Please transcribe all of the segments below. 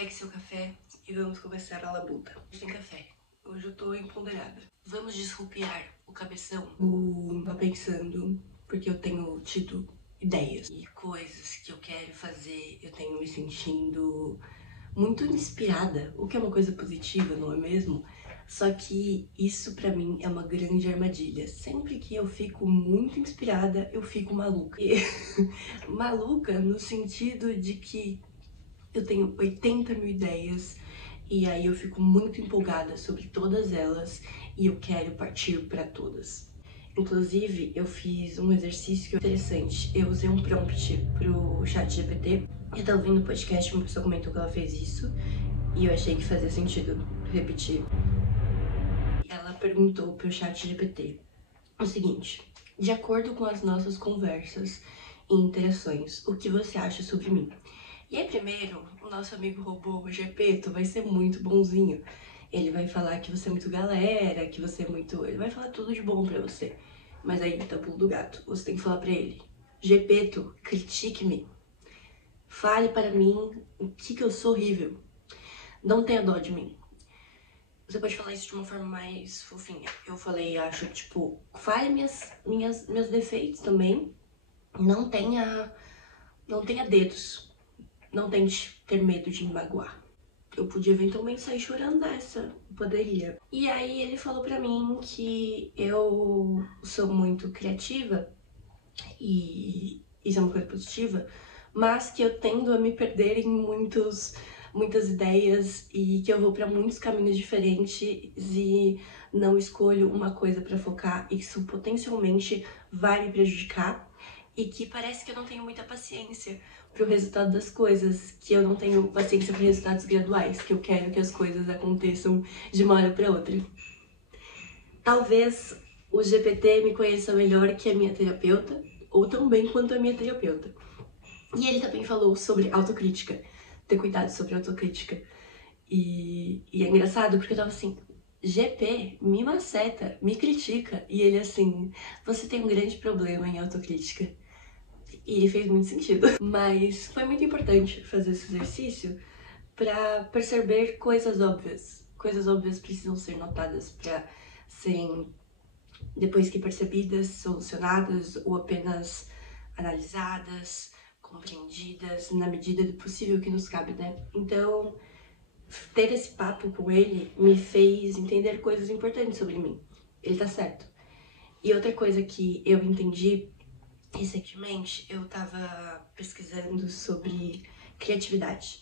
Pegue seu café e vamos começar a labuta. Sem café. Hoje eu tô empoderada. Vamos desrupiar o cabeção. Tô pensando porque eu tenho tido ideias e coisas que eu quero fazer. Eu tenho me sentindo muito inspirada, o que é uma coisa positiva, não é mesmo? Só que isso pra mim é uma grande armadilha. Sempre que eu fico muito inspirada, eu fico maluca. Maluca no sentido de que eu tenho 80 mil ideias e aí eu fico muito empolgada sobre todas elas e eu quero partir para todas. Inclusive, eu fiz um exercício interessante. Eu usei um prompt pro ChatGPT. Eu tava ouvindo o podcast, uma pessoa comentou que ela fez isso e eu achei que fazia sentido repetir. Ela perguntou pro ChatGPT o seguinte: de acordo com as nossas conversas e interações, o que você acha sobre mim? E aí, primeiro, o nosso amigo robô, o Gepeto, vai ser muito bonzinho. Ele vai falar que você é muito galera, que você é muito... Ele vai falar tudo de bom pra você. Mas aí, tá pulo do gato. Você tem que falar pra ele: Gepeto, critique-me. Fale para mim o que eu sou horrível. Não tenha dó de mim. Você pode falar isso de uma forma mais fofinha. Eu falei, acho, tipo, fale meus defeitos também. Não tenha dedos. Não tente ter medo de me magoar. Eu podia eventualmente sair chorando dessa, poderia. E aí ele falou pra mim que eu sou muito criativa, e isso é uma coisa positiva, mas que eu tendo a me perder em muitas ideias e que eu vou pra muitos caminhos diferentes e não escolho uma coisa pra focar e que isso potencialmente vai me prejudicar. E que parece que eu não tenho muita paciência pro resultado das coisas, que eu não tenho paciência para resultados graduais, que eu quero que as coisas aconteçam de uma hora para outra. Talvez o GPT me conheça melhor que a minha terapeuta, ou tão bem quanto a minha terapeuta. E ele também falou sobre autocrítica, ter cuidado sobre autocrítica. E é engraçado porque eu tava assim: GP, me maceta, me critica. E ele assim: você tem um grande problema em autocrítica. E fez muito sentido. Mas foi muito importante fazer esse exercício pra perceber coisas óbvias. Coisas óbvias precisam ser notadas pra serem, depois que percebidas, solucionadas ou apenas analisadas, compreendidas na medida do possível que nos cabe, né? Então, ter esse papo com ele me fez entender coisas importantes sobre mim. Ele tá certo. E outra coisa que eu entendi recentemente, eu tava pesquisando sobre criatividade.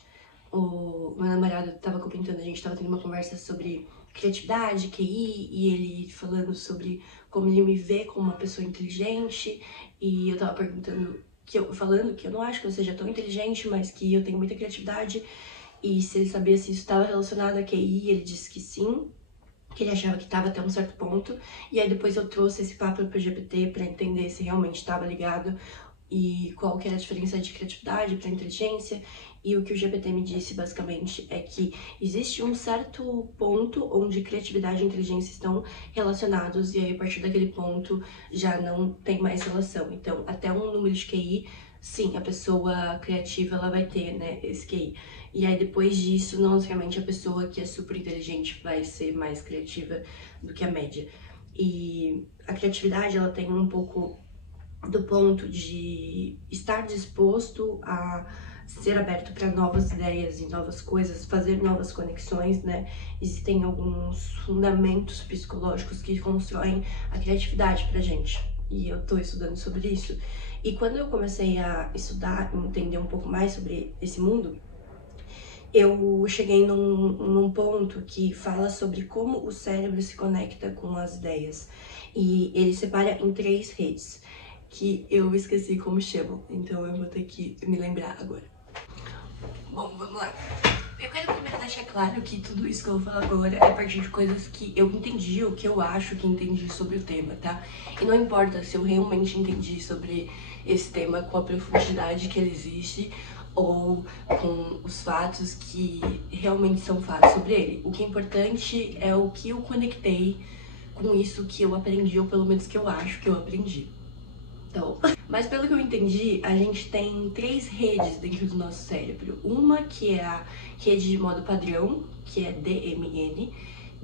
O meu namorado tava comentando, a gente tava tendo uma conversa sobre criatividade, QI, e ele falando sobre como ele me vê como uma pessoa inteligente, e eu tava falando que eu não acho que eu seja tão inteligente, mas que eu tenho muita criatividade, e se ele sabia se isso estava relacionado a QI, ele disse que sim, que ele achava que estava até um certo ponto, e aí depois eu trouxe esse papo pro GPT para entender se realmente estava ligado e qual que era a diferença de criatividade para inteligência. E o que o GPT me disse basicamente é que existe um certo ponto onde criatividade e inteligência estão relacionados, e aí a partir daquele ponto já não tem mais relação. Então, até um número de QI, sim, a pessoa criativa ela vai ter, né, esse QI. E aí depois disso, não necessariamente a pessoa que é super inteligente vai ser mais criativa do que a média. E a criatividade, ela tem um pouco do ponto de estar disposto a ser aberto para novas ideias e novas coisas, fazer novas conexões, né? Existem alguns fundamentos psicológicos que constroem a criatividade pra gente. E eu tô estudando sobre isso. E quando eu comecei a estudar e entender um pouco mais sobre esse mundo, eu cheguei num ponto que fala sobre como o cérebro se conecta com as ideias. E ele separa em 3 redes, que eu esqueci como chamam, então eu vou ter que me lembrar agora. Bom, vamos lá. Eu quero primeiro deixar claro que tudo isso que eu vou falar agora é a partir de coisas que eu entendi, ou que eu acho que entendi sobre o tema, tá? E não importa se eu realmente entendi sobre esse tema com a profundidade que ele existe, ou com os fatos que realmente são fatos sobre ele. O que é importante é o que eu conectei com isso que eu aprendi, ou pelo menos que eu acho que eu aprendi, Então, mas pelo que eu entendi, a gente tem 3 redes dentro do nosso cérebro. Uma que é a rede de modo padrão, que é DMN,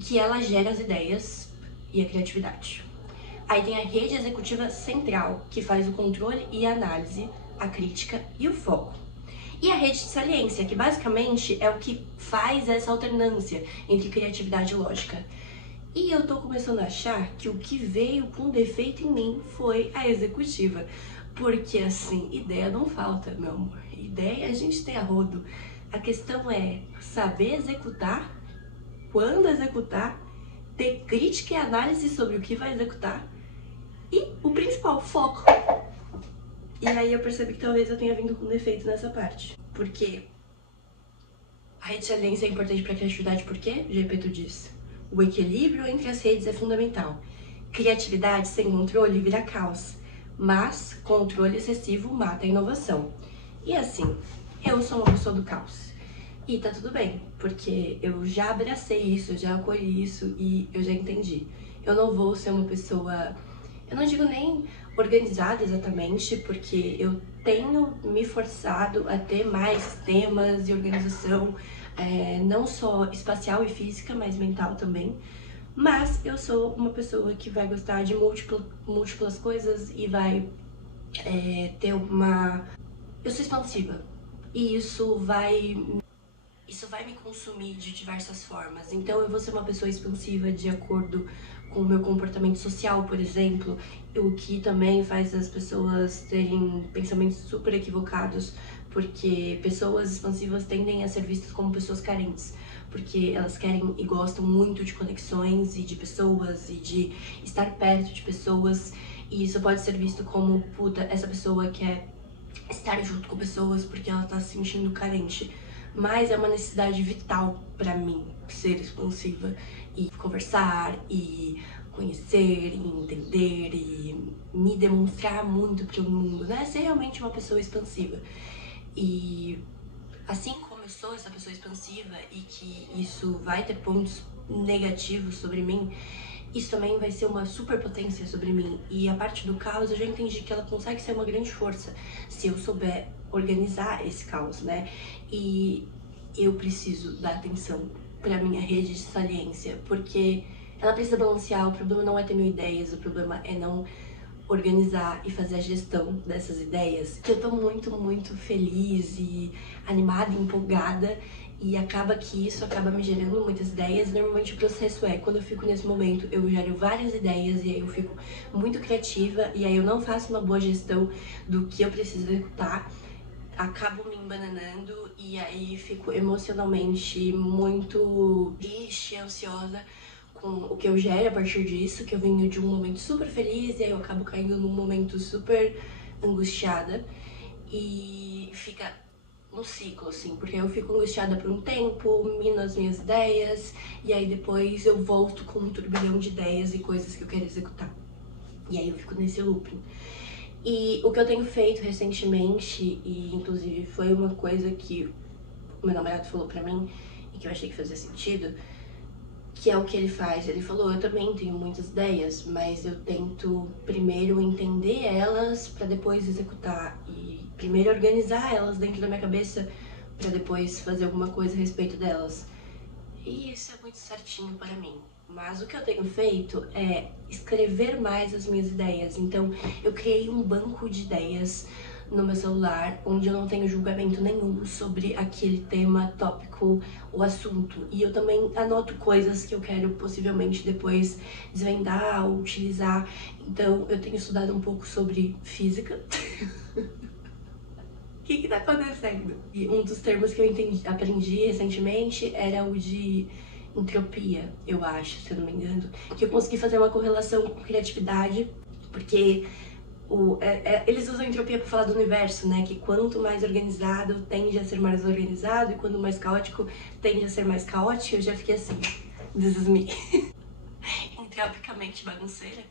que ela gera as ideias e a criatividade. Aí tem a rede executiva central, que faz o controle e a análise, a crítica e o foco. E a rede de saliência, que basicamente é o que faz essa alternância entre criatividade e lógica. E eu tô começando a achar que o que veio com defeito em mim foi a executiva. Porque assim, ideia não falta, meu amor. Ideia a gente tem a rodo. A questão é saber executar, quando executar, ter crítica e análise sobre o que vai executar e o principal, foco. E aí eu percebi que talvez eu tenha vindo com defeito nessa parte. Porque a rede de saliência é importante para a criatividade, por quê? Gepeto disse. O equilíbrio entre as redes é fundamental. Criatividade sem controle vira caos, mas controle excessivo mata a inovação. E assim, eu sou uma pessoa do caos. E tá tudo bem, porque eu já abracei isso, eu já acolhi isso e eu já entendi. Eu não vou ser uma pessoa, eu não digo nem organizada exatamente, porque eu tenho me forçado a ter mais sistemas e organização, não só espacial e física, mas mental também. Mas eu sou uma pessoa que vai gostar de múltiplas coisas e vai ter uma... Eu sou expansiva e isso vai me consumir de diversas formas. Então eu vou ser uma pessoa expansiva de acordo com o meu comportamento social, por exemplo, o que também faz as pessoas terem pensamentos super equivocados, porque pessoas expansivas tendem a ser vistas como pessoas carentes, porque elas querem e gostam muito de conexões e de pessoas e de estar perto de pessoas, e isso pode ser visto como, puta, essa pessoa quer estar junto com pessoas porque ela tá se sentindo carente. Mas é uma necessidade vital pra mim ser expansiva e conversar e conhecer e entender e me demonstrar muito pro mundo, né? Ser realmente uma pessoa expansiva. E assim como eu sou essa pessoa expansiva e que isso vai ter pontos negativos sobre mim, isso também vai ser uma superpotência sobre mim. E a parte do caos, eu já entendi que ela consegue ser uma grande força se eu souber organizar esse caos, né? E eu preciso dar atenção pra minha rede de saliência, porque ela precisa balancear. O problema não é ter mil ideias, o problema é não organizar e fazer a gestão dessas ideias. Eu tô muito feliz e animada e empolgada, e acaba que isso acaba me gerando muitas ideias. Normalmente o processo é, quando eu fico nesse momento, eu gero várias ideias e aí eu fico muito criativa e aí eu não faço uma boa gestão do que eu preciso executar, acabo me embananando e aí fico emocionalmente muito triste, ansiosa com o que eu gero a partir disso, que eu venho de um momento super feliz e aí eu acabo caindo num momento super angustiada e fica um ciclo, assim, porque eu fico angustiada por um tempo, mino as minhas ideias e aí depois eu volto com um turbilhão de ideias e coisas que eu quero executar. E aí eu fico nesse looping. E o que eu tenho feito recentemente, e inclusive foi uma coisa que o meu namorado falou pra mim e que eu achei que fazia sentido, que é o que ele faz. Ele falou, eu também tenho muitas ideias, mas eu tento primeiro entender elas pra depois executar e primeiro organizar elas dentro da minha cabeça pra depois fazer alguma coisa a respeito delas. E isso é muito certinho para mim. Mas o que eu tenho feito é escrever mais as minhas ideias. Então eu criei um banco de ideias no meu celular, onde eu não tenho julgamento nenhum sobre aquele tema, tópico ou assunto. E eu também anoto coisas que eu quero possivelmente depois desvendar ou utilizar. Então eu tenho estudado um pouco sobre física. O que tá acontecendo? E um dos termos que eu aprendi recentemente era o de entropia, eu acho, se eu não me engano. Que eu consegui fazer uma correlação com criatividade, porque eles usam entropia pra falar do universo, né? Que quanto mais organizado tende a ser mais organizado e quanto mais caótico tende a ser mais caótico. Eu já fiquei assim, this is me. Entropicamente bagunceira.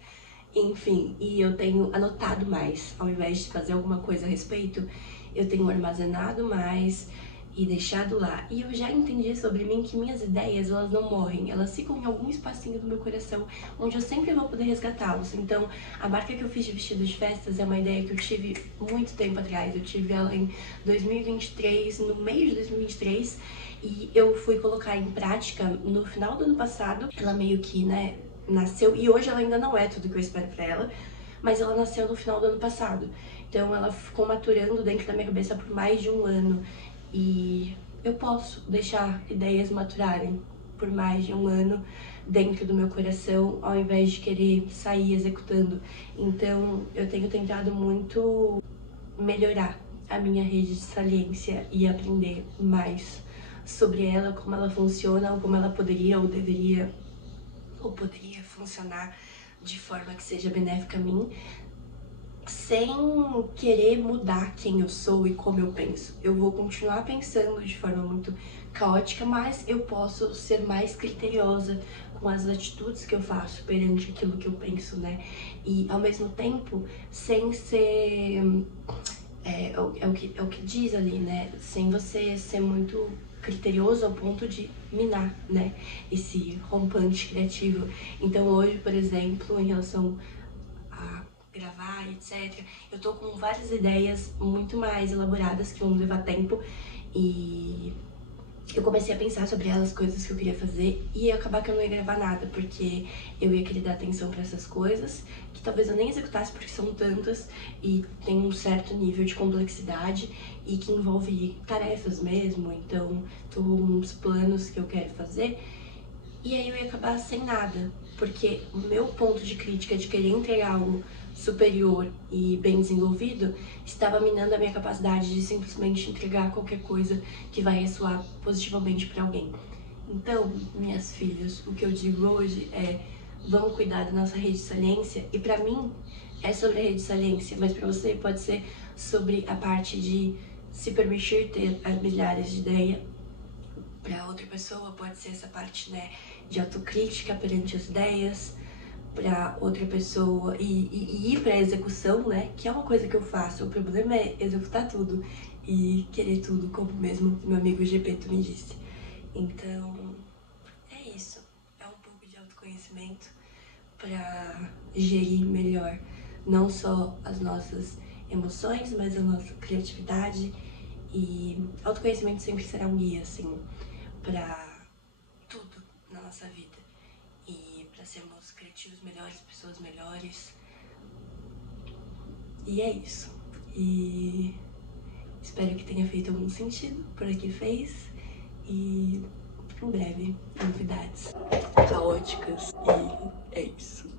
Enfim, e eu tenho anotado mais, ao invés de fazer alguma coisa a respeito, eu tenho armazenado mais e deixado lá. E eu já entendi sobre mim que minhas ideias, elas não morrem, elas ficam em algum espacinho do meu coração, onde eu sempre vou poder resgatá-los. Então, a marca que eu fiz de vestido de festas é uma ideia que eu tive muito tempo atrás. Eu tive ela em 2023, no meio de 2023, e eu fui colocar em prática no final do ano passado. Ela meio que, né, nasceu, e hoje ela ainda não é tudo que eu espero pra ela, mas ela nasceu no final do ano passado. Então ela ficou maturando dentro da minha cabeça por mais de um ano. E eu posso deixar ideias maturarem por mais de um ano dentro do meu coração, ao invés de querer sair executando. Então eu tenho tentado muito melhorar a minha rede de saliência e aprender mais sobre ela, como ela funciona, ou como ela poderia ou deveria ou poderia funcionar de forma que seja benéfica a mim, sem querer mudar quem eu sou e como eu penso. Eu vou continuar pensando de forma muito caótica, mas eu posso ser mais criteriosa com as atitudes que eu faço perante aquilo que eu penso, né? E ao mesmo tempo, sem ser... É o que diz ali, né? Sem você ser muito criterioso ao ponto de minar, né? Esse rompante criativo. Então hoje, por exemplo, em relação a gravar, etc. Eu tô com várias ideias muito mais elaboradas que vão levar tempo e eu comecei a pensar sobre elas, coisas que eu queria fazer, e ia acabar que eu não ia gravar nada, porque eu ia querer dar atenção pra essas coisas, que talvez eu nem executasse porque são tantas e tem um certo nível de complexidade e que envolve tarefas mesmo, então uns planos que eu quero fazer. E aí eu ia acabar sem nada, porque o meu ponto de crítica de querer entregar algo superior e bem desenvolvido estava minando a minha capacidade de simplesmente entregar qualquer coisa que vai ressoar positivamente para alguém. Então, minhas filhas, o que eu digo hoje é: vamos cuidar da nossa rede de saliência, e para mim é sobre a rede de saliência, mas para você pode ser sobre a parte de se permitir ter milhares de ideias. Para outra pessoa pode ser essa parte, né, de autocrítica perante as ideias. Para outra pessoa e ir para execução, né, que é uma coisa que eu faço. O problema é executar tudo e querer tudo, como mesmo meu amigo Gepeto me disse. Então é isso, é um pouco de autoconhecimento para gerir melhor não só as nossas emoções, mas a nossa criatividade. E autoconhecimento sempre será um guia, assim, para tudo na nossa vida. E para sermos criativos melhores, pessoas melhores. E é isso. E espero que tenha feito algum sentido, por aqui fez. E em breve, novidades caóticas. E é isso.